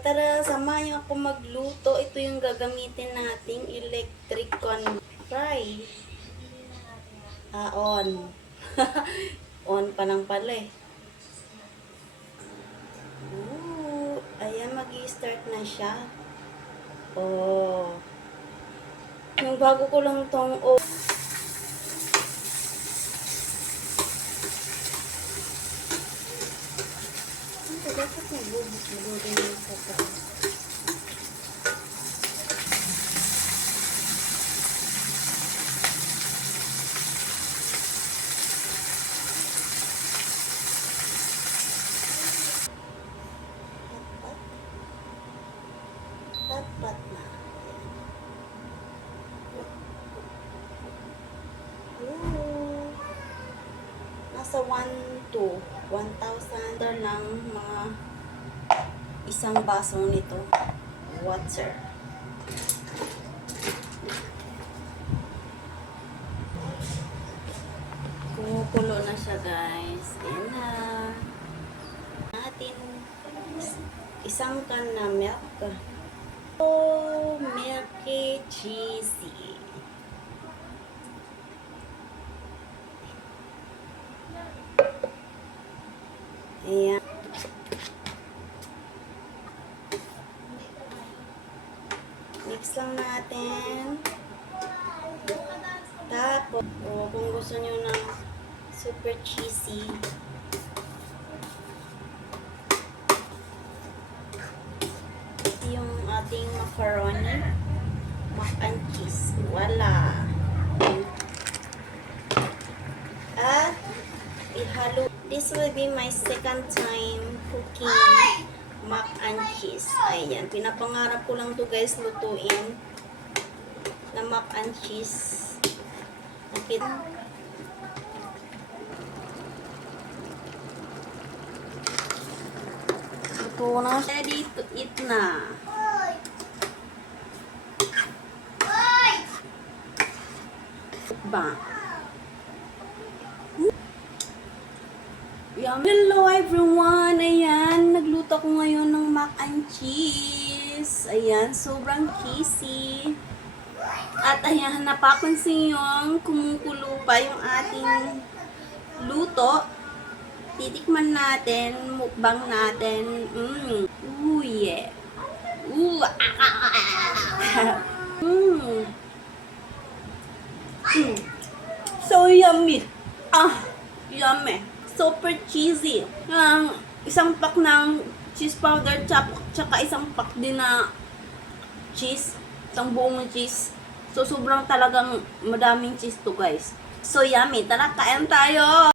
tara, samahan niyo ako magluto. Ito yung gagamitin nating electric fry. On. On pa lang pala eh. Ayan, mag-i-start na siya. Oh. Yung bago ko lang tong dapat nagbubutin yung sa taas. Tapat na. Nasa 1,000 lang mga isang baso nito water. Kumukulo na siya, guys. Ayan na. Natin isang can na milk. Oh, milky cheesy. Ayan. Mix lang natin. Tapos, kung gusto nyo ng super cheesy, yung ating macaroni, mac and cheese. Wala. At, ihalo. This will be my second time cooking mac and cheese. Ayan. Pinapangarap ko lang to, guys, lutuin na mac and cheese. Okay. Ito na. Ready to eat na. Ba? Hello everyone! Ayan, nagluto ko ngayon ng mac and cheese. Ayan, sobrang cheesy. At ayan, napapansin yung kumukulo pa yung ating luto. Titikman natin, mukbang natin. Ooh, yeah. Ooh, So yummy. Yummy. Super cheesy. Isang pack ng cheese powder, tsaka isang pack din na cheese. Isang buong cheese. So, sobrang talagang madaming cheese to, guys. So, yummy. Tara, kain tayo!